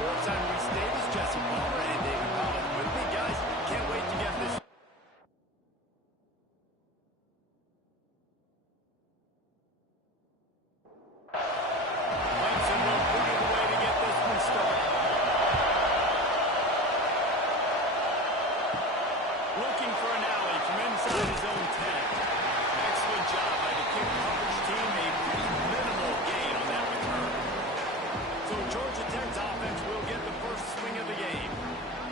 sports. I'm Reese Davis, Jesse Palmer, and David Collins with me, guys. Can't wait to get this. Clemson will boogie the way to get this one started. Looking for an alley from inside his own 10. Excellent job by the kick coverage team. A minimal gain on that return. So Georgia Tech's offense will get the first swing of the game.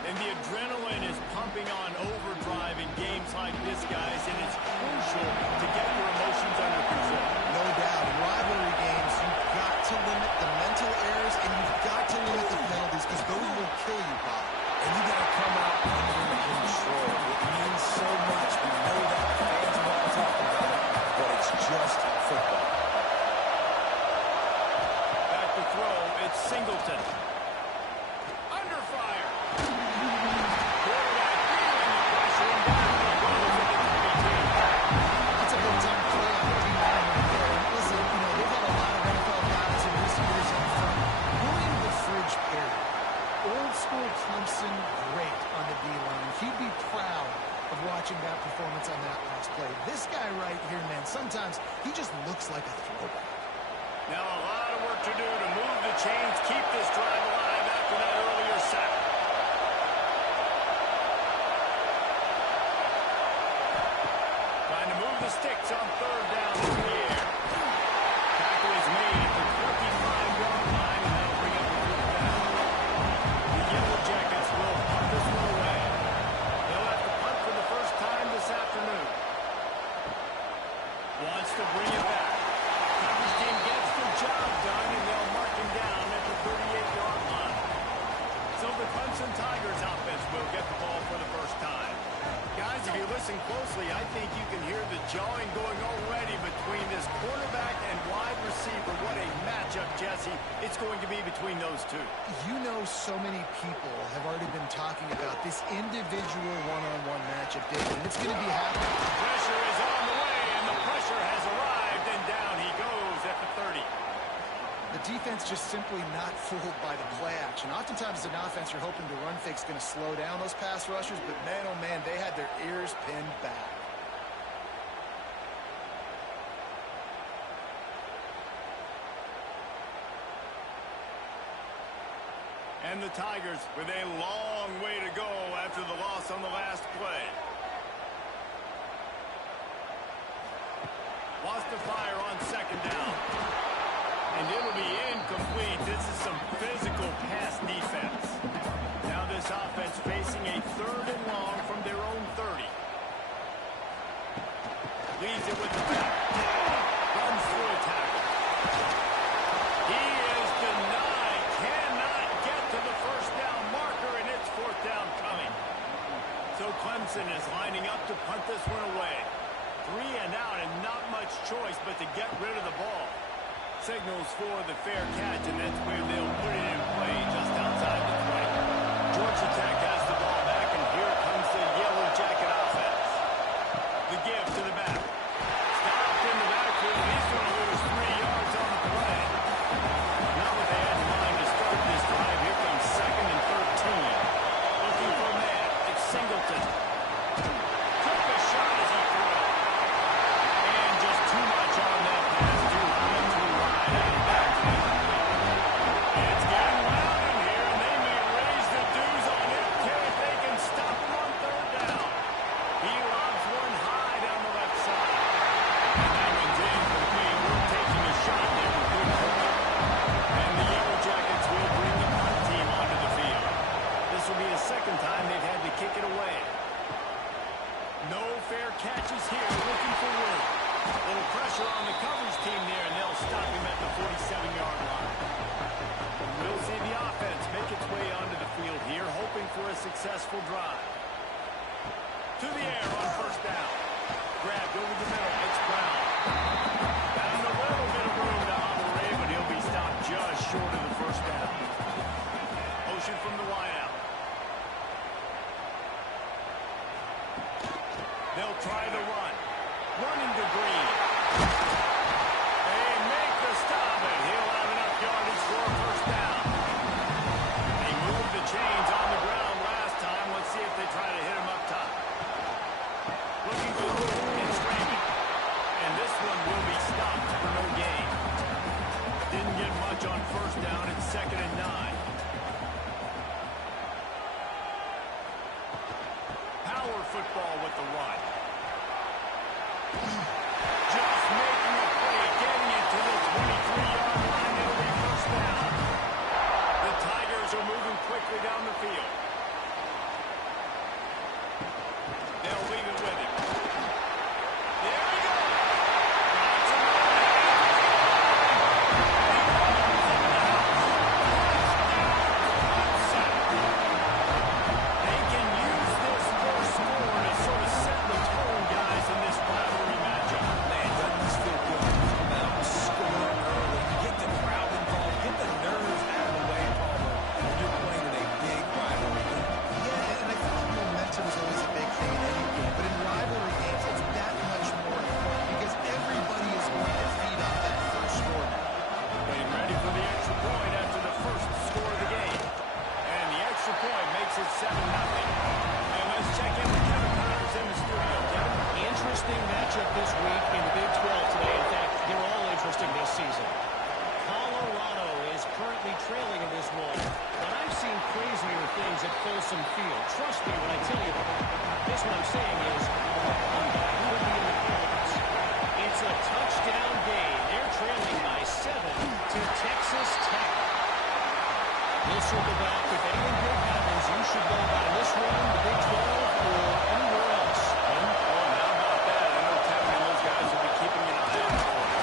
And the adrenaline is pumping on overdrive in games like this, guys, and it's crucial to get your emotions under control. No doubt. In rivalry games, you've got to limit the mental errors and you've got to limit the penalties because those will kill you, Bob. And you got to come out under control. It means so much. We know that. Fans are all talking about it, but it's just football. Back to throw, it's Singleton. Under fire. Quarterback feeling the pressure and down he goes at the 22. That's a big-time play on the D-line right there. And listen, they've had a lot of NFL guys in recent years up front. William the Fridge Perry. Old school Clemson, great on the D-line. He'd be proud of watching that performance on that last play. This guy right here, man, sometimes he just looks like a throwback. Now a lot of work to do to move the chains, keep this drive alive after that earlier sack. Trying to move the sticks on third down in the air. Tackle is made at the 25-yard line, and that'll bring up the fourth down. The Yellow Jackets will punt this one away. They'll have to punt for the first time this afternoon. Wants to bring it back. Coverage team gets the job done, and they'll mark him down at the 38-yard line. So the Clemson Tigers offense will get the ball for the first time. Guys, if you listen closely, I think you can hear the jawing going already between this quarterback and wide receiver. What a matchup, Jesse, it's going to be between those two. You know, so many people have already been talking about this individual one-on-one matchup, David, and it's going to be happening. Pressure is on the way, and the pressure has arrived, and down he goes at the 30. The defense just simply not fooled by the play action. Oftentimes as an offense, you're hoping the run fake's going to slow down those pass rushers, but man, oh man, they had their ears pinned back. And the Tigers with a long way to go after the loss on the last play. Wants to fire on second down. And it'll be incomplete. This is some physical pass defense. Now this offense facing a third and long from their own 30. Leads it with the back. Runs through a tackle. He is denied. Cannot get to the first down marker, and it's fourth down coming. So Clemson is lining up to punt this one away. 3 and out, and not much choice but to get rid of the ball. Signals for the fair catch, and that's where they'll put it in play just outside the 20. Georgia Tech has the ball back, and here comes the Yellow Jacket offense. The give to the back. Stopped in the backfield. He's going to lose 3 yards on the play. Not what they had in mind to start this drive. Here comes 2nd and 13. Looking for a man. It's Singleton. Took a shot as he threw. And just too much on that pass. Too high, too wide, and back to the It's getting loud in here, and they may raise the dues on MK if they can stop him on third down. He lobs one high down the left side. And that one's incomplete. We're taking a shot there with good coverage. And the Yellow Jackets will bring the punt team onto the field. This will be the second time they've had to kick it away. No fair catches here, looking for room. A little pressure on the coverage team there, and they'll stop him at the 47-yard line. We'll see the offense make its way onto the field here, hoping for a successful drive. To the air on first down. Grabbed over the middle. It's Brown. Found a little bit of room to operate, but he'll be stopped just short of the first down. Motion from the wideout. They'll try the run. Running to Green. They make the stop, and he'll have enough yardage for a first down. football with the run. Just making a play, getting it to the 23-yard line. It'll be first down. The Tigers are moving quickly down the field. They'll leave it with him. There we go. Lots of money. They can use this first score to sort of set the tone, guys, in this rivalry matchup. Man, doesn't this feel good? Come out, score early, get the crowd involved, get the nerves out of the way, Palmer, when you're playing in a big rivalry game. Yeah, and I think momentum is always a big thing in any game, but in rivalry games, it's that much more important because everybody is going to feed off that first score now. Getting ready for the extra point after the first score of the game. And the extra point makes it 7-0. And let's check in with Kevin Connors in the studio. Kevin? Interesting matchup this week in the Big 12 today. In fact, they're all interesting this season. Colorado is currently trailing in this one, but I've seen crazier things at Folsom Field. Trust me when I tell you that. This what I'm saying is, the comeback will be in the cards. It's a touchdown game. They're trailing by 7 to Texas Tech. We'll circle back. If anything big happens, you should know about in this one, the Big 12, or anywhere else. Oh, how about that? I know Kevin and those guys will be keeping an eye out for it.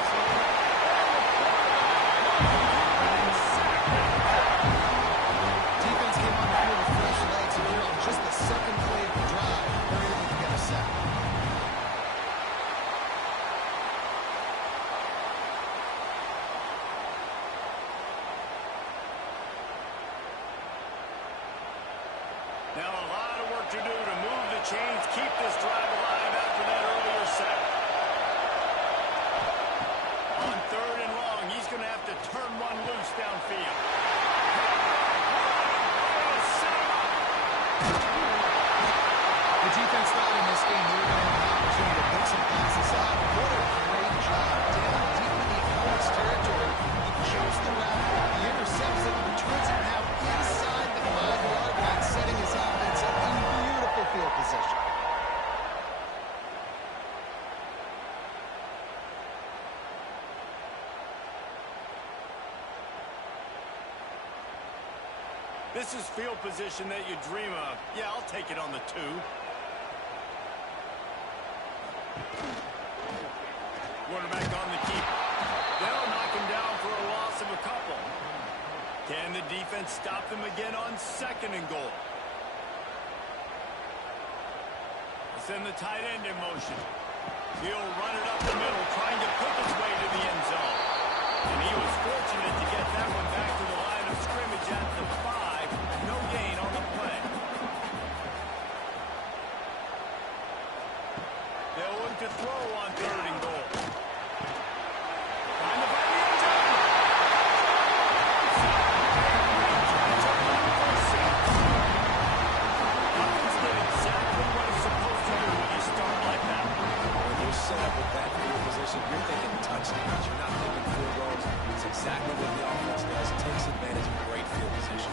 Defense came on the field with fresh legs, and here on just the second play of the drive, they're able to get a sack. Now a lot of work to do to move the chains, keep this drive alive after that earlier sack. On 3rd and long, he's going to have to turn one loose downfield. The defense thought in this game they were going to have an opportunity to pick some passes out. What a great job. Down deep in the opponent's territory. He jumps the route, he intercepts it, returns it now inside the 5-yard line, setting his offense up in beautiful field position. This is field position that you dream of. Yeah, I'll take it on the 2. Quarterback on the keeper. They'll knock him down for a loss of a couple. Can the defense stop them again on 2nd and goal? Send the tight end in motion. He'll run it up the middle, trying to pick his way to the end zone. And he was fortunate to get that one back to the line of scrimmage at the 5. No gain on the play. They'll look to throw on 3rd and goal. Trying to find the end zone. Offense did exactly what it's supposed to do when you start like that. When you're set up with that field position, you're thinking touchdowns. You're not thinking field goals. It's exactly what the offense does. Takes advantage of great field position.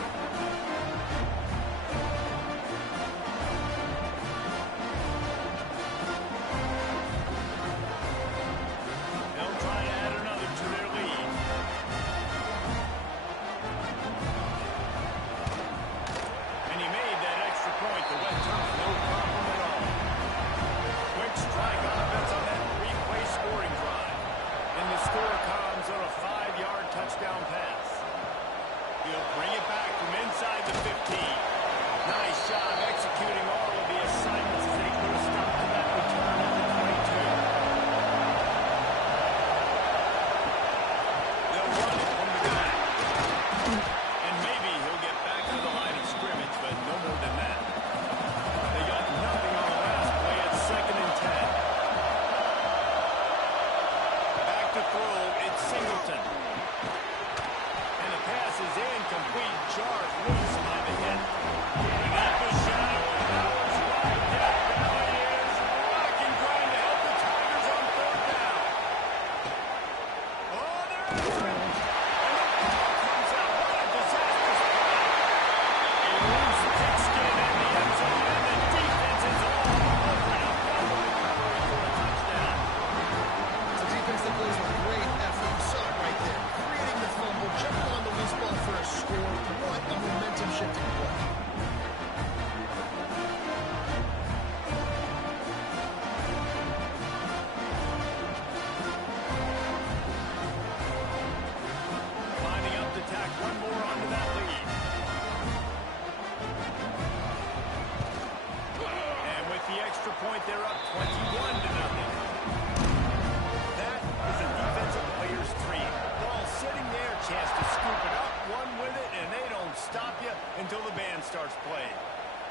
until the band starts playing.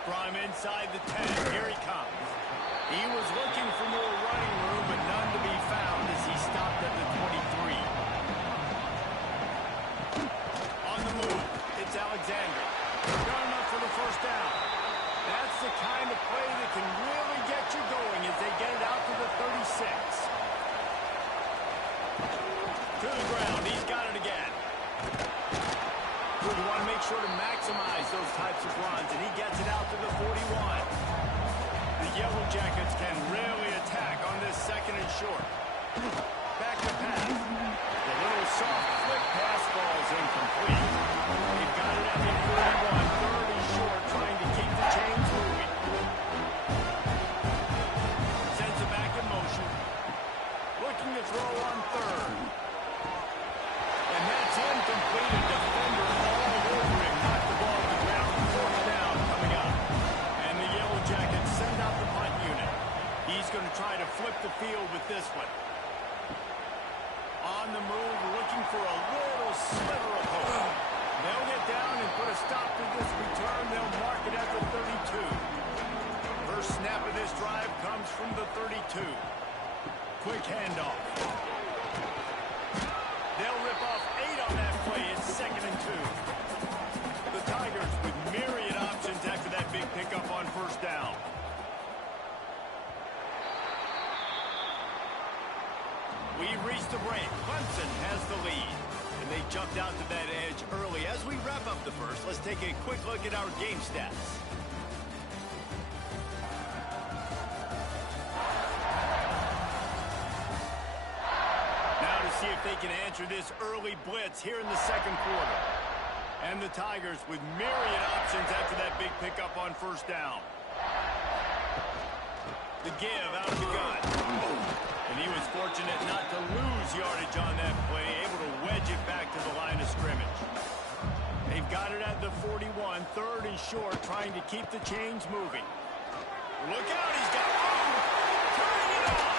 From inside the 10, here he comes. He was looking for more running room, but none to be found as he stopped at the 23. On the move, it's Alexander. Got enough for the first down. That's the kind of play that can really get you going as they get it out to the 36. To the ground, he's got it again. You want to make sure to maximize those types of runs, and he gets it out to the 41. The Yellow Jackets can really attack on this second and short. Back to pass. The little soft flick pass falls incomplete. They've got it at the 41, third and short, trying to keep the chains moving. Sends it back in motion. Looking to throw on third. And that's incomplete. A defender all over him. Knocked the ball to the ground. Fourth down coming up. And the Yellow Jackets send out the punt unit. He's going to try to flip the field with this one. On the move, looking for a little sliver of hope. They'll get down and put a stop to this return. They'll mark it at the 32. First snap of this drive comes from the 32. Quick handoff. They'll rip off 8 on that play. It's second and 2. The Tigers with myriad options after that big pickup on first down. We've reached the break. Clemson has the lead. And they jumped out to that edge early. As we wrap up the first, let's take a quick look at our game stats. Now to see if they can answer this early blitz here in the second quarter. And the Tigers with myriad options after that big pickup on first down. The give out of the gun. And he was fortunate not to lose yardage on that play, able to wedge it back to the line of scrimmage. They've got it at the 41, third and short, trying to keep the chains moving. Look out, he's got room. Turning it on.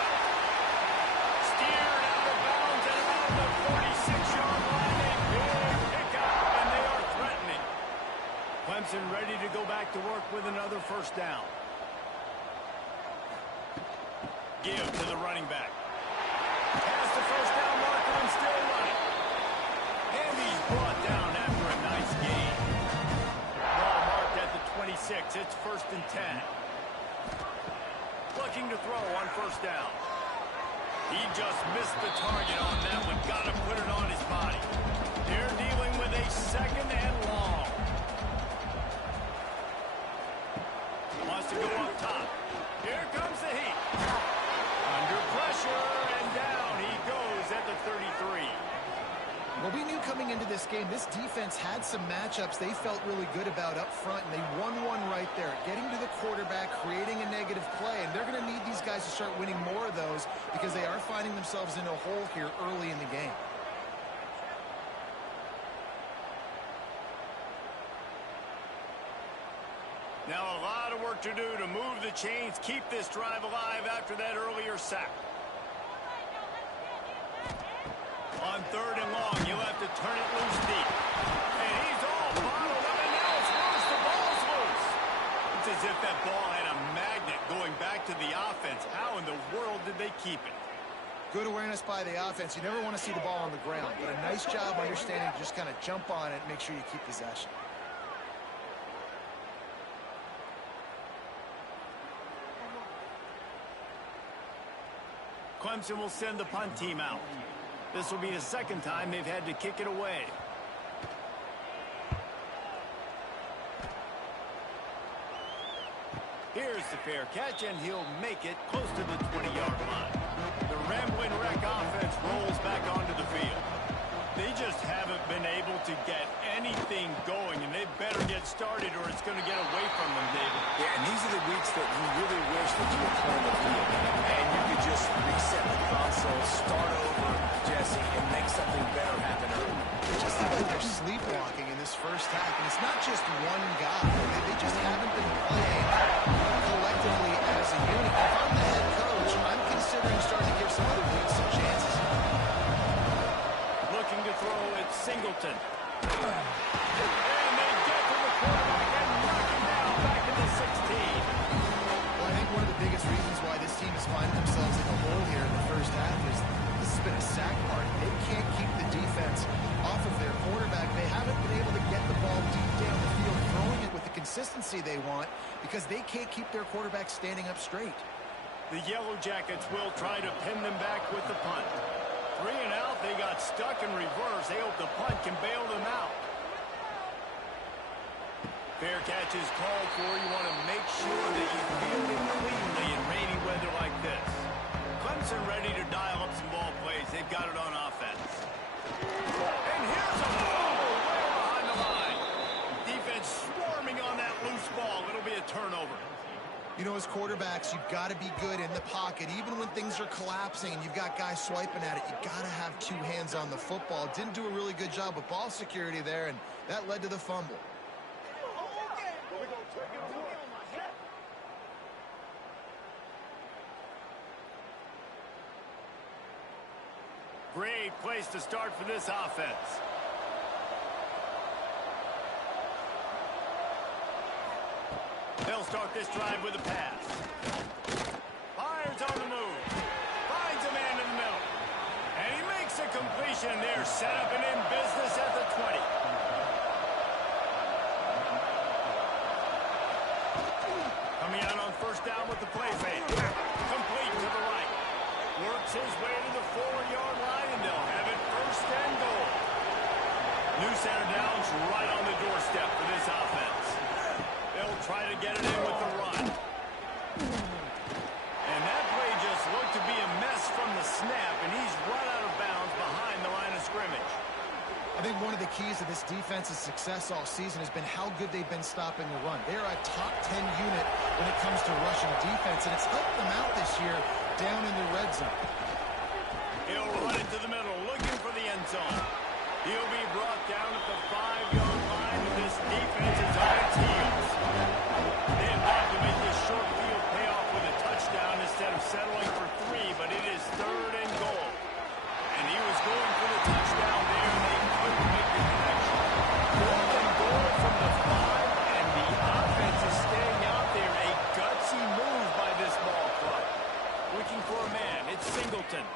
Steered out of bounds at about the 46-yard line. A big pickup, and they are threatening. Clemson ready to go back to work with another first down. Give to the running back. Past the first down marker and still running. And he's brought down after a nice gain. Ball marked at the 26. It's first and 10. Looking to throw on first down. He just missed the target on that one. Got to put it on his body. They're dealing with a second and long. Wants to go up top. Here comes the heat. Under pressure, and down he goes at the 33. Well, we knew coming into this game, this defense had some matchups they felt really good about up front, and they won one right there, getting to the quarterback, creating a negative play, and they're going to need these guys to start winning more of those because they are finding themselves in a hole here early in the game. Now a lot of work to do to move the chains, keep this drive alive after that earlier sack. On third and long, you'll have to turn it loose deep. And he's all bottled up, and now it's loose. The ball's loose. It's as if that ball had a magnet going back to the offense. How in the world did they keep it? Good awareness by the offense. You never want to see the ball on the ground, but a nice job understanding to just kind of jump on it and make sure you keep possession. Clemson will send the punt team out. This will be the second time they've had to kick it away. Here's the fair catch, and he'll make it close to the 20-yard line. The rambling wreck offense rolls back onto the field. They just haven't been able to get anything going, and they better get started or it's going to get away from them, David. Yeah, and these are the weeks that you really wish that you would play the field. And you could just reset the console, start over, Jesse, and make something better happen early. It just seems like they're sleepwalking in this first half, and it's not just one guy. They just haven't been playing collectively as a unit. If I'm the head coach, I'm considering starting to give some other dudes some chances. Looking to throw at Singleton. And they get to the quarterback. consistency they want because they can't keep their quarterback standing up straight. The Yellow Jackets will try to pin them back with the punt. 3 and out, they got stuck in reverse. They hope the punt can bail them out. Fair catch is called for. You want to make sure that you field it cleanly in rainy weather like this. Clemson ready to dial up some ball plays. They've got it on offense. And here's a fumble way behind the line. Defense swarming on that loose ball. It'll be a turnover. You know, as quarterbacks, you've got to be good in the pocket. Even when things are collapsing and you've got guys swiping at it, you've got to have 2 hands on the football. Didn't do a really good job with ball security there, and that led to the fumble. Great place to start for this offense. They'll start this drive with a pass. Fires on the move. Finds a man in the middle. And he makes a completion there. Set up and in business at the 20. Coming out on first down with the play fake. Complete to the right. Works his way to the 4-yard line, and they'll have it first and goal. New center downs right on the doorstep for this offense. They'll try to get it in with the run. And that play just looked to be a mess from the snap, and he's run out of bounds behind the line of scrimmage. I think one of the keys to this defense's success all season has been how good they've been stopping the run. They're a top 10 unit when it comes to rushing defense, and it's helped them out this year down in the red zone. He'll run it to the middle, looking for the end zone. He'll be brought down at the 5-yard line, and this defense is on its heels. They have got to make this short field pay off with a touchdown instead of settling for 3, but it is 3rd and goal. And he was going for the touchdown there, and they couldn't make the connection. 4th and goal from the 5, and the offense is staying out there. A gutsy move by this ball club. Looking for a man. It's Singleton.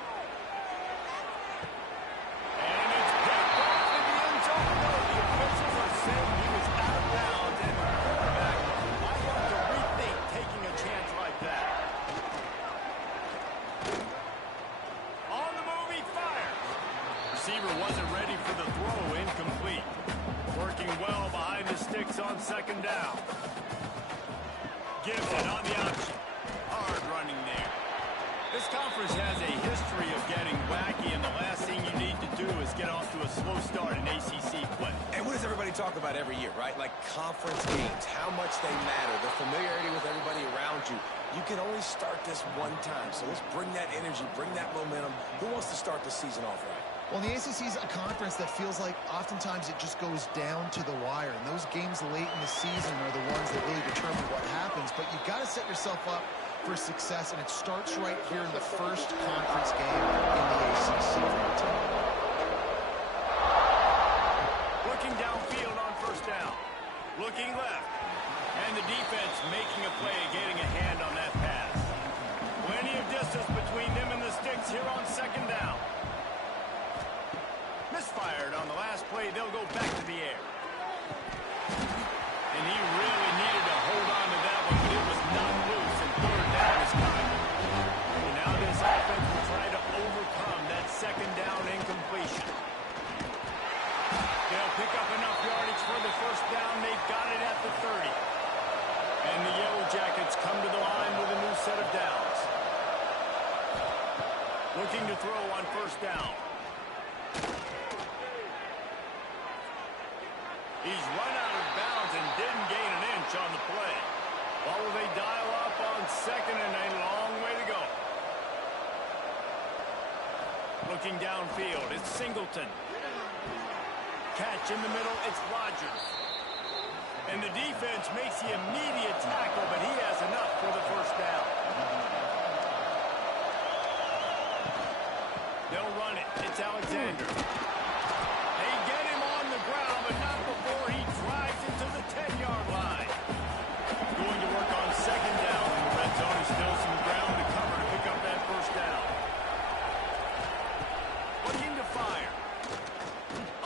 And it's picked off in the end zone. No, the officials are saying he was out of bounds, and the quarterback might have to rethink taking a chance like that. On the move, he fires. Receiver wasn't ready for the throw. Incomplete. Working well behind the sticks on 2nd down. Gibson on the option. Hard running there. This conference has a history of getting wacky, and the last thing you need to do is get off to a slow start in ACC play. And what does everybody talk about every year, right? Like conference games, how much they matter, the familiarity with everybody around you. You can only start this one time, so let's bring that energy, bring that momentum. Who wants to start the season off right? Well, the ACC is a conference that feels like oftentimes it just goes down to the wire, and those games late in the season are the ones that really determine what happens. But you've got to set yourself up for success, and it starts right here in the first conference game in the ACC for your team. Looking downfield on first down. Looking left. And the defense making a play, getting a hand on that pass. Plenty of distance between them and the sticks here on 2nd down. Misfired on the last play. They'll go back to the air. And he really needed to hold on to that one, but it was not loose, and 3rd down is coming. And now this offense will try to overcome that 2nd down incompletion. They'll pick up enough yardage for the 1st down. They've got it at the 30. And the Yellow Jackets come to the line with a new set of downs. Looking to throw on 1st down. He's run out of bounds and didn't gain an inch on the play. While will they dial up on 2nd and a long way to go. Looking downfield, it's Singleton. Catch in the middle, it's Rogers. And the defense makes the immediate tackle, but he has enough for the 1st down. They'll run it. It's Alexander. They get him on the ground, but not before he drives into the 10-yard line. Going to work on 2nd down, and the red zone is still some ground to cover to pick up that 1st down. Looking to fire.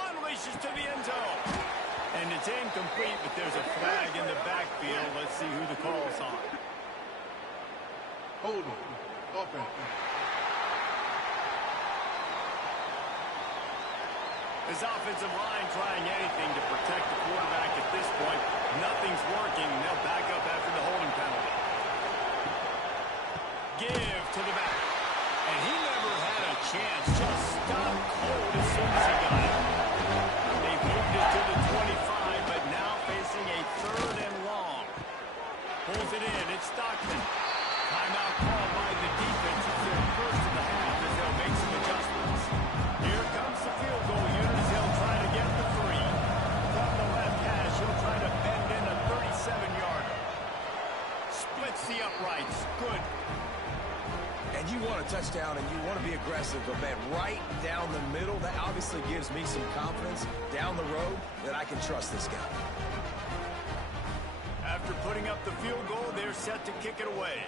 Unleashes to the end zone. And it's incomplete, but there's a flag in the back. see who the call's on. Hold on. Offense. His offensive line trying anything to protect the quarterback at this point. Nothing's working. They'll back up after the holding penalty. Give to the back. And he never had a chance. Just stopped cold as soon as he got it. They moved it to the 25, but now facing a 3rd and long. Pulls it in. It's Stockton. Timeout called by the defense. It's their first of the half as they'll make some adjustments. Here comes the field goal unit as he'll try to get the 3. From the left hash, he'll try to bend in a 37-yarder. Splits the uprights. Good. And you want a touchdown and you want to be aggressive, but man, right down the middle, that obviously gives me some confidence down the road that I can trust this guy. After putting up the field goal, they're set to kick it away.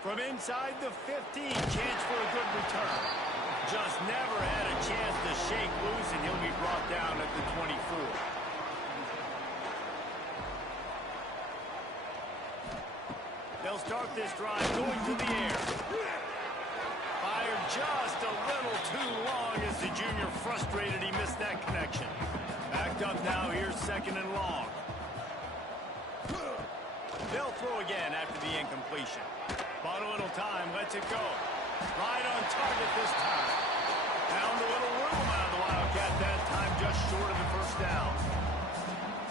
From inside the 15, chance for a good return. Just never had a chance to shake loose, and he'll be brought down at the 24. They'll start this drive going to the air. Fired just a little too long as the junior frustrated he missed that connection. Backed up now, here's 2nd and long. They'll throw again after the incompletion. Bought a little time, lets it go. Right on target this time. Found a little room out of the Wildcat that time, just short of the 1st down.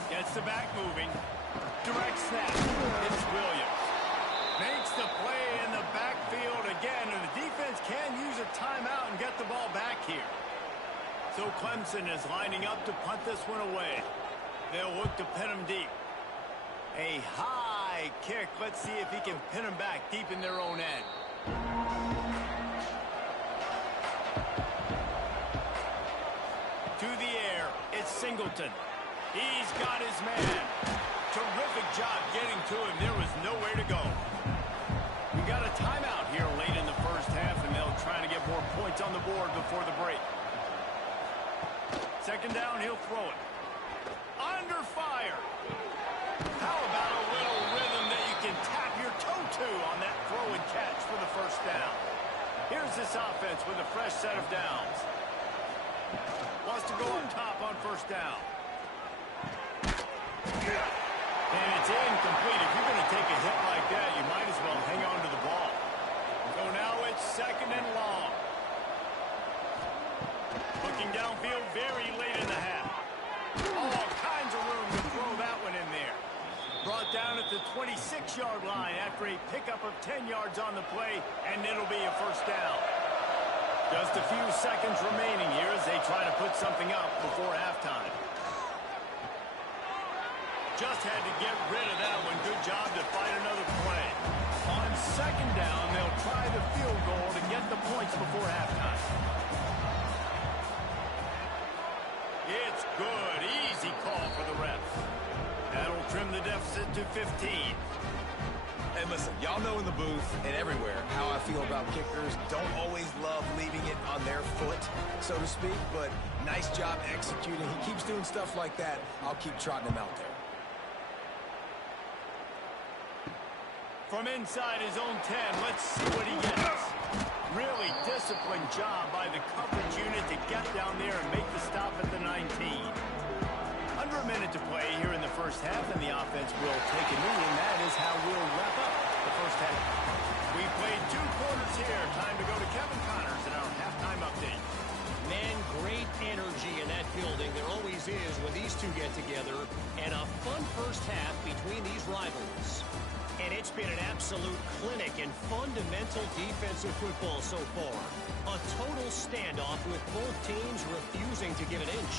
Gets the back moving. Direct snap. It's Williams. Makes the play in the backfield again, and the defense can use a timeout and get the ball back here. So Clemson is lining up to punt this one away. They'll look to pin him deep. A high kick. Let's see if he can pin him back deep in their own end. To the air. It's Singleton. He's got his man. Terrific job getting to him. There was nowhere to go. We got a timeout here late in the 1st half, and they'll try to get more points on the board before the break. 2nd down, he'll throw it. Under fire. How about a little rhythm that you can tap your toe to on that throw and catch for the 1st down? Here's this offense with a fresh set of downs. Wants to go on top on 1st down. And it's incomplete. If you're going to take a hit like that, you might as well hang on to the ball. So now it's 2nd and long. Looking downfield very late in the half. All kinds of room to throw that one in there. Brought down at the 26-yard line after a pickup of 10 yards on the play, and it'll be a 1st down. Just a few seconds remaining here as they try to put something up before halftime. Just had to get rid of that one. Good job to fight another play. On 2nd down, they'll try the field goal to get the points before halftime. It's good. Easy call for the refs. That'll trim the deficit to 15. And listen, y'all know in the booth and everywhere how I feel about kickers. Don't always love leaving it on their foot, so to speak, but nice job executing. He keeps doing stuff like that. I'll keep trotting him out there. From inside his own 10, let's see what he gets. Really disciplined job by the coverage unit to get down there and make the stop at the 19. Under a minute to play here in the 1st half, and the offense will take a knee, and that is how we'll wrap up the 1st half. We played 2 quarters here. Time to go to Kevin Connors in our halftime update. Man, great energy in that building. There always is when these two get together, and a fun 1st half between these rivals. And it's been an absolute clinic in fundamental defensive football so far. A total standoff with both teams refusing to give an inch.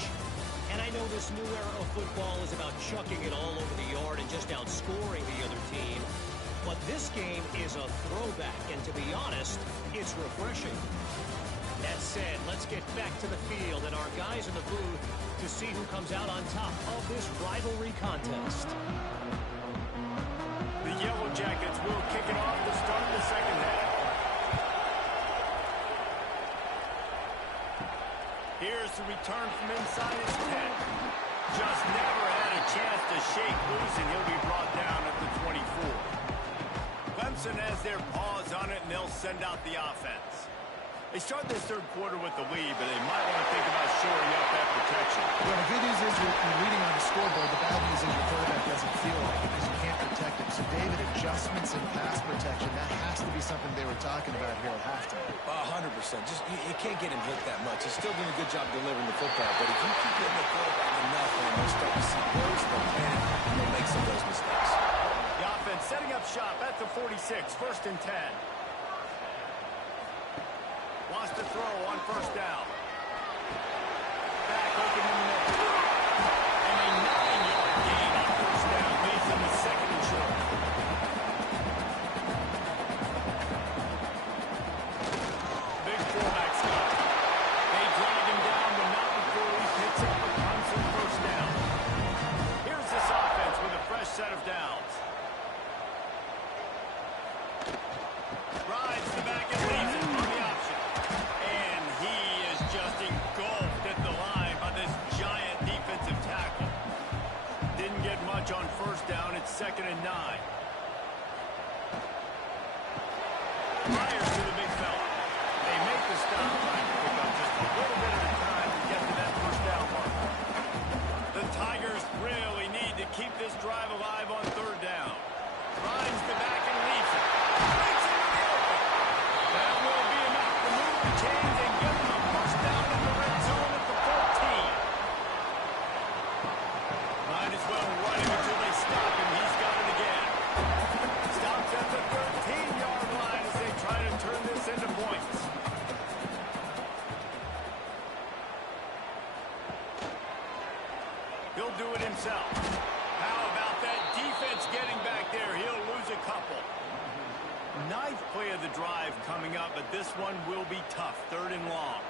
And I know this new era of football is about chucking it all over the yard and just outscoring the other team. But this game is a throwback, and to be honest, it's refreshing. That said, let's get back to the field and our guys in the booth to see who comes out on top of this rivalry contest. The Yellow Jackets will kick it off to start the 2nd half. Here's the return from inside his 10. just never had a chance to shake loose, and he'll be brought down at the 24. Clemson has their paws on it, and they'll send out the offense. They start this third quarter with the lead, but they might want to think about shoring up that protection. Well, the good news is you're leading on the scoreboard. The bad news is your quarterback doesn't feel like it because you can't protect him. So, David, adjustments in pass protection, that has to be something they were talking about here at halftime. 100%. Just you can't get him hit that much. He's still doing a good job delivering the football, but if you keep getting the quarterback enough, and they'll start to see those, they'll panic, and they'll make some of those mistakes. The offense setting up shop at the 46, 1st and 10. Wants to throw on 1st down. Back open in the middle. And a 9-yard gain on 1st down leads them to 2nd and short. Big fullback Scott. They drag him down, but not before he picks up a Clemson 1st down. Here's this offense with a fresh set of downs. Rides the back and leaves it on the option. And he is just engulfed at the line by this giant defensive tackle. Didn't get much on 1st down. It's 2nd and 9. Fires to the big fella. They make the stop, trying to pick up just a little bit at a time to get to that 1st down mark. The Tigers really need to keep this drive alive on 3rd down. Rides the back and leaves it. Breaks into the open. That will be enough to move the chains and give them a 1st down in the red zone at the 14. Might as well run him until they stop him. He's got it again. Stops at the 13-yard line as they try to turn this into points. He'll do it himself. How about that defense getting back there? He'll lose a couple. 9th play of the drive coming up, but this one will be tough. 3rd and long.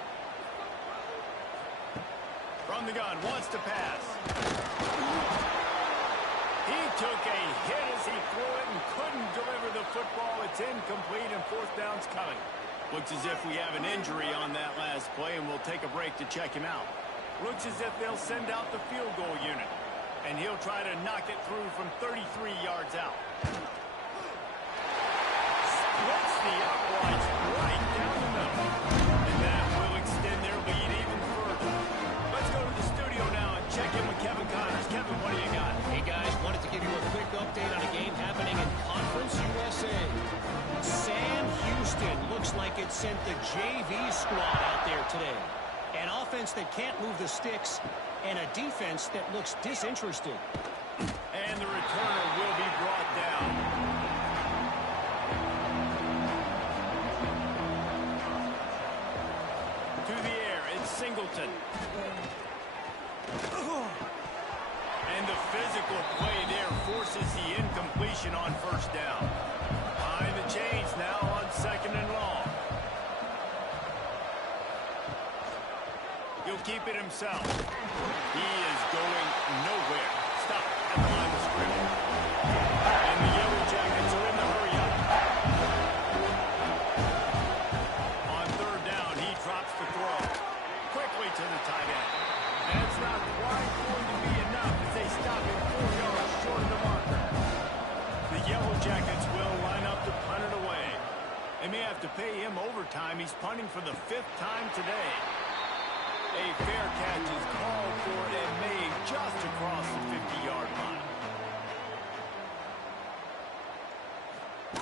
From the gun, wants to pass. He took a hit as he threw it and couldn't deliver the football. It's incomplete and 4th down's coming. Looks as if we have an injury on that last play, and we'll take a break to check him out. Looks as if they'll send out the field goal unit, and he'll try to knock it through from 33 yards out. Splits the uprights right down the middle, and that will extend their lead even further. Let's go to the studio now and check in with Kevin Connors. Kevin, what do you got? Hey, guys, wanted to give you a quick update on a game happening in Conference USA. Sam Houston looks like it sent the JV squad out there today. An offense that can't move the sticks, and a defense that looks disinterested. And the returner will be brought down. To the air, it's Singleton. And the physical play there forces the incompletion on 1st down. Behind the chains now on 2nd and long. He'll keep it himself. He is going nowhere. Stop at the line of scrimmage. And the Yellow Jackets are in the hurry-up. On 3rd down, he drops the throw. Quickly to the tight end. That's not quite going to be enough as they stop him 4 yards short of the marker. The Yellow Jackets will line up to punt it away. They may have to pay him overtime. He's punting for the 5th time today. A fair catch is called for and made just across the 50-yard line.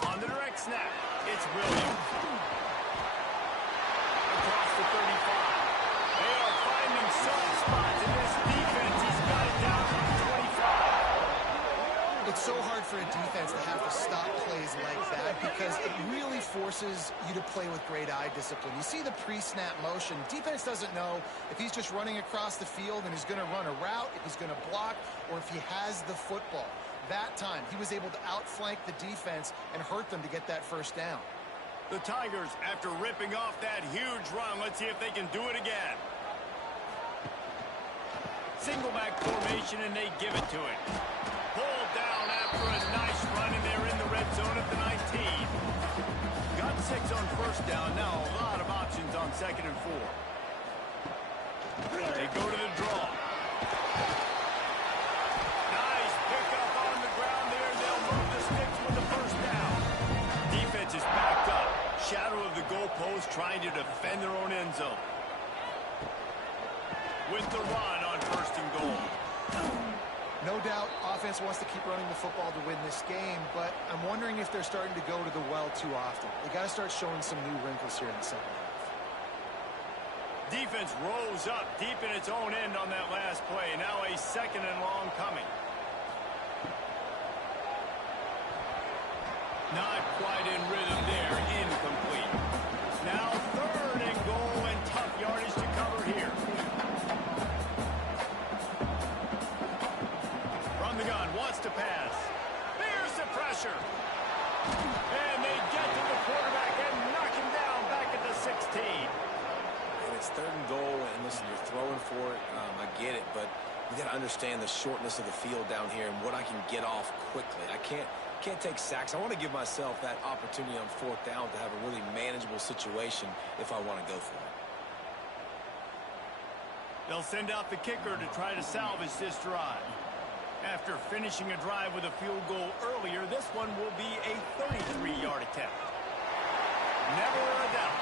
On the direct snap, it's Williams. Across the 35. They are finding soft spots in this defense. He's got it down to the 25. It's so hard for a defense to have to stop plays like that because it really forces you to play with great eye discipline. You see the pre-snap motion. Defense doesn't know if he's just running across the field and he's going to run a route, if he's going to block, or if he has the football. That time, he was able to outflank the defense and hurt them to get that 1st down. The Tigers, after ripping off that huge run, let's see if they can do it again. Single back formation, and they give it to it. Pulled down after a nice run, and they're in the red zone at the 19. Got 6 on 1st down. Now a lot of options on 2nd and 4. They go to the draw. with the run on 1st and goal. No doubt, offense wants to keep running the football to win this game, but I'm wondering if they're starting to go to the well too often. They got to start showing some new wrinkles here in the second half. Defense rose up deep in its own end on that last play. Now a 2nd and long coming. Not quite in rhythm there. Incomplete. Now 3rd and goal and tough yardage to cover here. From the gun, wants to pass. There's the pressure. And they get to the quarterback and knock him down back at the 16. And it's 3rd and goal, and listen, you're throwing for it. I get it, but you got to understand the shortness of the field down here and what I can get off quickly. I can't take sacks. I want to give myself that opportunity on 4th down to have a really manageable situation if I want to go for it. They'll send out the kicker to try to salvage this drive. After finishing a drive with a field goal earlier, this one will be a 33-yard attempt. Never a doubt.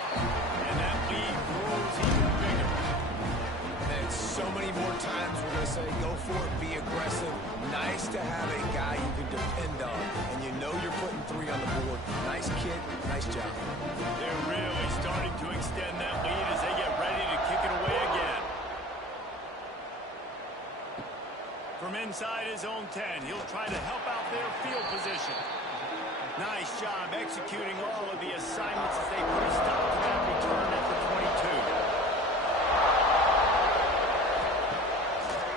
And that lead grows even bigger. And so many more times we're going to say, go for it, be aggressive. Nice to have a guy you can depend on, and you know you're putting 3 on the board. Nice kid, nice job. They're really starting to extend that lead as they get ready to kick it away again. From inside his own 10, he'll try to help out their field position. Nice job executing all of the assignments as they put a stop to that return at the 22.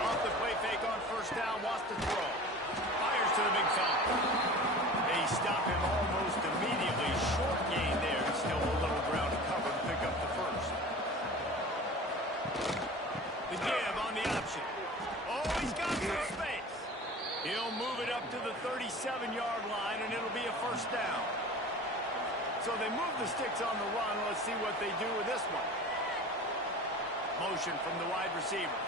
Off the play fake on 1st down, wants to throw. Fires to the big fella. They stop him almost immediately. Short gain there. Still a little ground to cover to pick up the 1st. The give on the option. Oh, he's got some space. He'll move it up to the 37-yard line, and it'll be a 1st down. So they move the sticks on the run. Let's see what they do with this one. Motion from the wide receiver.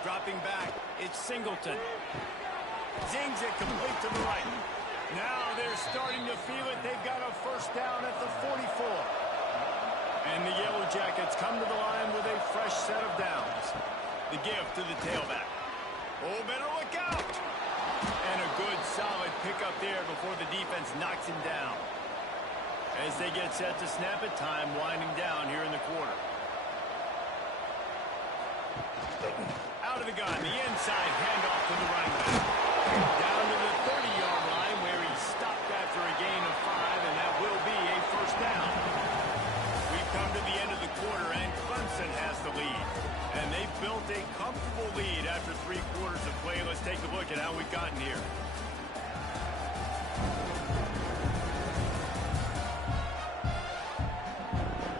Dropping back, it's Singleton. Zings it complete to the right. Now they're starting to feel it. They've got a 1st down at the 44. And the Yellow Jackets come to the line with a fresh set of downs. The give to the tailback. Oh, better look out! And a good, solid pickup there before the defense knocks him down. As they get set to snap it, time winding down here in the quarter. Out of the gun, the inside handoff to the running back. Down to the 30-yard line where he stopped after a gain of 5, and that will be a 1st down. We've come to the end of the quarter, and Clemson has the lead. And they've built a comfortable lead after 3 quarters of play. Let's take a look at how we've gotten here.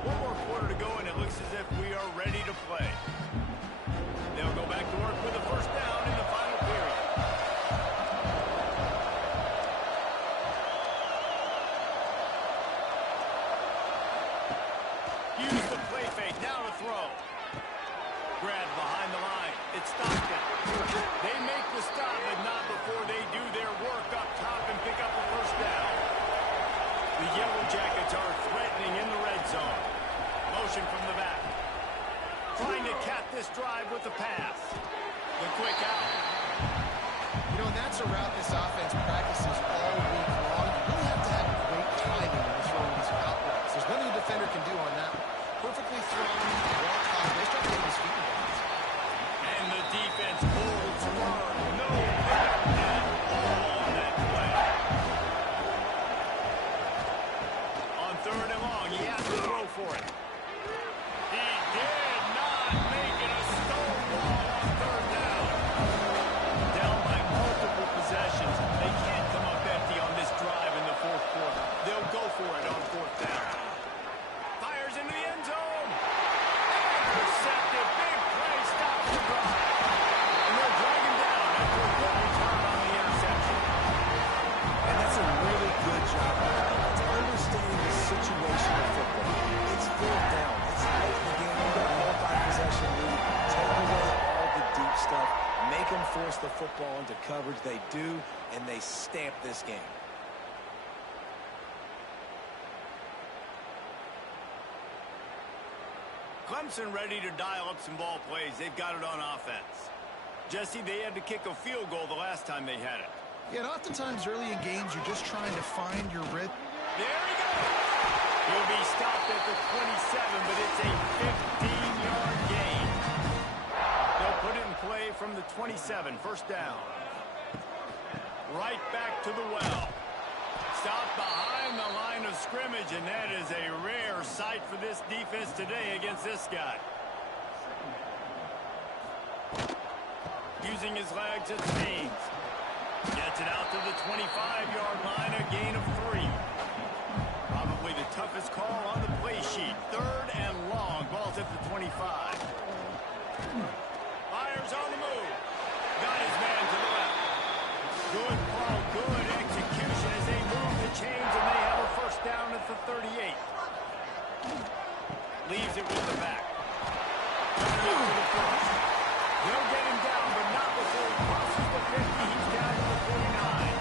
One more quarter to go, and it looks as if we are ready to play. They'll go back to work with a 1st down in the final period. Use the play fake, now to throw. Grab behind the line. It's Stockton. They make the stop, but not before they do their work up top and pick up a 1st down. The Yellow Jackets are threatening in the red zone. Motion from the back. Trying to cap this drive with the pass. The quick out. You know, and that's a route this offense practices all week long. You really have to have great timing when you're throwing these out routes. There's nothing a defender can do on that. Perfectly thrown, well timed. They start getting his feet in bounds. And the defense holds firm. No pickup at all on that play. On 3rd and long, he has to throw for it. He did not make it a stonewall on 3rd down. Down by multiple possessions. They can't come up empty on this drive in the 4th quarter. They'll go for it on 4th down. Fires into the end zone. Intercepted. Big play. Stops the drive. And they'll drag him down after a good return on the interception. And that's a really good job. It's understanding the situation of football. It's 4th down. It's late in the game. You've got a multi-possession lead. Take away all the deep stuff. Make them force the football into coverage. They do, and they stamp this game. Clemson ready to dial up some ball plays. They've got it on offense. Jesse, they had to kick a field goal the last time they had it. Yeah, and oftentimes early in games, you're just trying to find your rhythm. There he goes. He'll be stopped at the 27, but it's a 15-yard gain. They'll put it in play from the 27, first down. Right back to the well. Stopped behind the line of scrimmage, and that is a rare sight for this defense today against this guy. Using his legs at speeds. Gets it out to the 25-yard line, a gain of 3. Probably the toughest call on the play sheet. Third and long. Ball's at the 25. Fires on the move. Got his man to the left. Good call, good execution as they move the chains, and they have a first down at the 38. Leaves it with the back. Coming up to the first. They'll get him down, but not before he crosses the 50. He's down to the 49.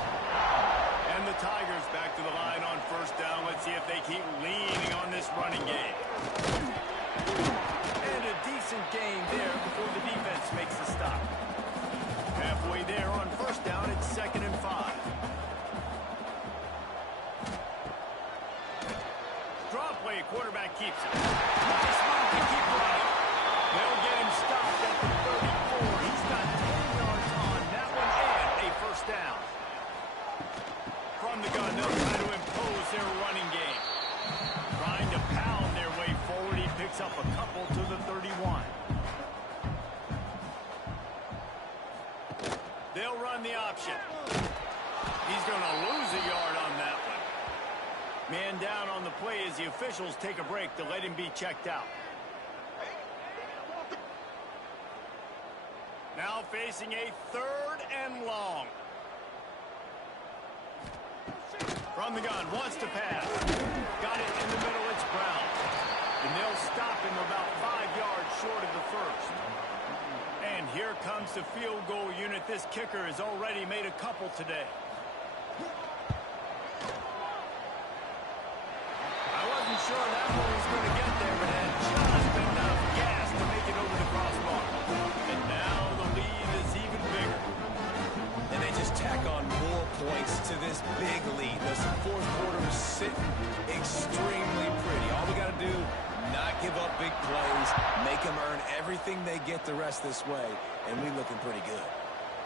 And the Tigers back to the line on first down. Let's see if they keep leaning on this running game. And a decent gain there before the defense makes the stop. Halfway there on first down, it's 2nd and 5. Draw play, quarterback keeps it. Nice move to keep running. They'll get him stopped at the 34. He's got 10 yards on that one and a first down. From the gun, they'll try to impose their running game. Trying to pound their way forward. He picks up a couple to the 31. They'll run the option. He's going to lose a yard on that one. Man down on the play as the officials take a break to let him be checked out. Now facing a 3rd and long. From the gun, wants to pass. Got it in the middle, it's Brown. And they'll stop him about 5 yards short of the first. And here comes the field goal unit. This kicker has already made a couple today. I wasn't sure that one was going to get there, but had just enough gas to make it over the crossbar. And now the lead is even bigger. And they just tack on more points to this big lead. This fourth quarter is sitting extremely pretty. All we got to do, not give up big plays, make them earn everything they get the rest this way, and we looking pretty good.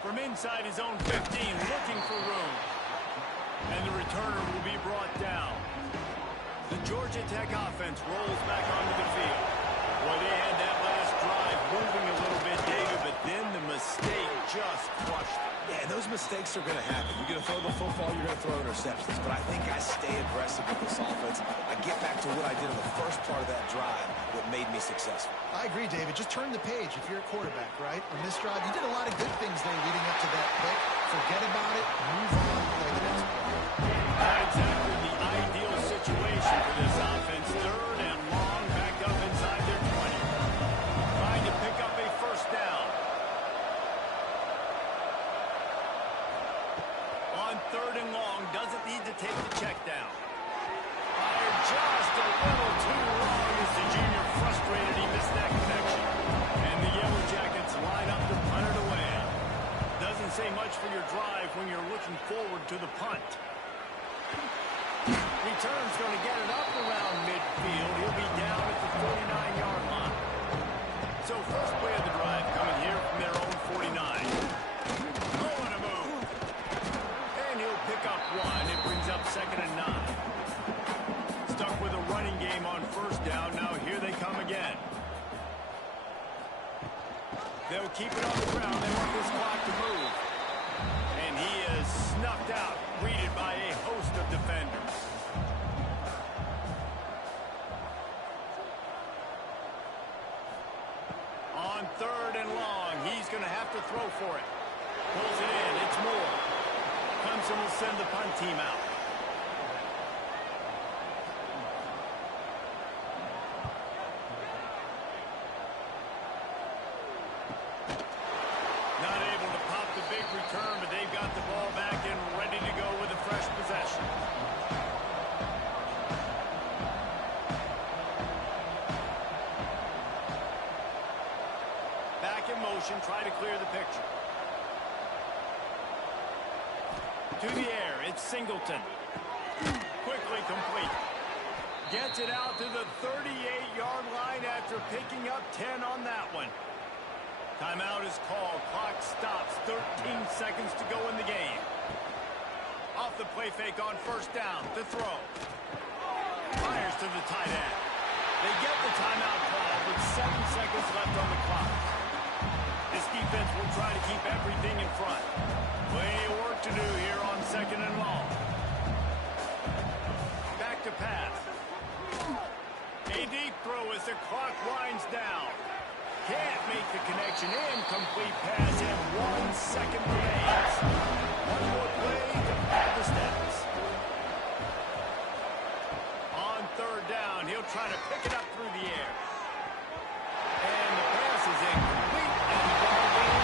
From inside his own 15, looking for room. And the returner will be brought down. The Georgia Tech offense rolls back onto the field. Well, they had that last drive moving a little bit, David, but then the mistake just crushed it. Yeah, those mistakes are going to happen. You're going to throw the football, you're going to throw interceptions. But I think I stay aggressive with this offense. I get back to what I did in the first part of that drive, what made me successful. I agree, David. Just turn the page if you're a quarterback, right? On this drive, you did a lot of good things there leading up to that pick. Forget about it. Move on. Play the next play. Not exactly the ideal situation for this offense. 3rd and long, backed up inside their 20. Trying to pick up a first down. On 3rd and long, doesn't need to take the check down. Fired just a little too long as the junior frustrated. He missed that connection. And the Yellow Jackets line up to punt it away. Doesn't say much for your drive when you're looking forward to the punt. Return's going to get it up around midfield. He'll be down at the 49-yard line. So first play of the drive coming here from their own 49. Oh, and a move. And he'll pick up 1. It brings up 2nd and 9. Stuck with a running game on first down. Now here they come again. They'll keep it on the ground. They want this clock to move. And he is snuffed out, greeted by a host of defenders. On 3rd and long, he's going to have to throw for it. Pulls it in. It's Moore. Clemson will send the punt team out. Not able to pop the big return, but they've got the ball back and ready to go with a fresh possession. motion, try to clear the picture. To the air, it's Singleton. Quickly complete. Gets it out to the 38-yard line after picking up 10 on that one. Timeout is called. Clock stops. 13 seconds to go in the game. Off the play fake on first down. To throw. Fires to the tight end. They get the timeout call with 7 seconds left on the clock. This defense will try to keep everything in front. Plenty of work to do here on second and long. Back to pass. A deep throw as the clock winds down. Can't make the connection. Incomplete pass and 1 second remains. One more play to pad the stats. On third down, he'll try to pick it up through the air. And the pass is incomplete, and the ball game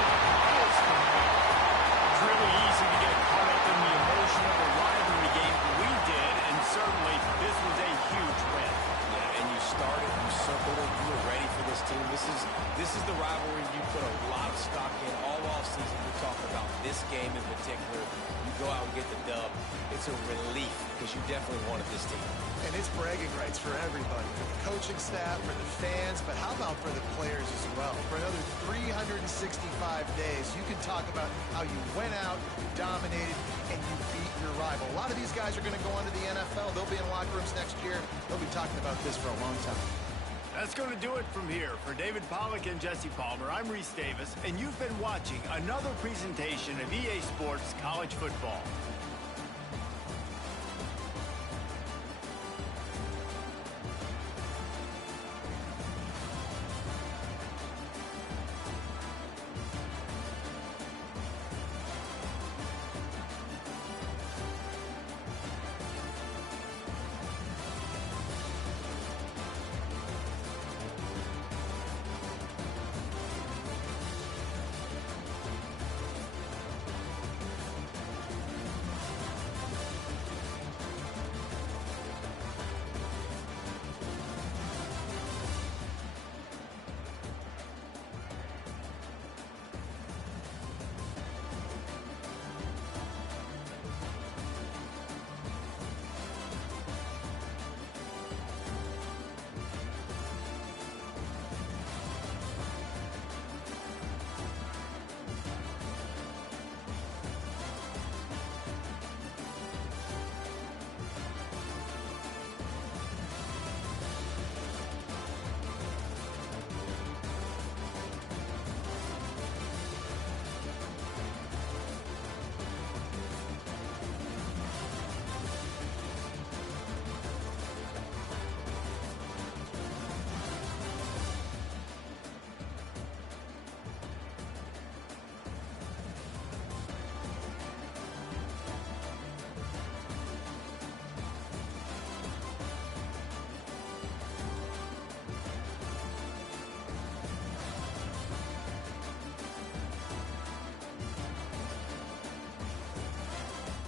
is complete. It's really easy to get caught up in the emotion of a rivalry game. We did, and certainly this was a huge win. Yeah, and you started, you circled it, you were ready for this team. This is the rivalry you put a lot of stock in all offseason. We're talking about this game in particular. You go out and get the dub. It's a relief because you definitely wanted this team. And it's bragging rights for everybody, for the coaching staff, for the fans, but how about for the players as well? For another 365 days, you can talk about how you went out, you dominated, and you beat your rival. A lot of these guys are going to go on to the NFL. They'll be in locker rooms next year. They'll be talking about this for a long time. That's going to do it from here. For David Pollack and Jesse Palmer, I'm Reese Davis, and you've been watching another presentation of EA Sports College Football.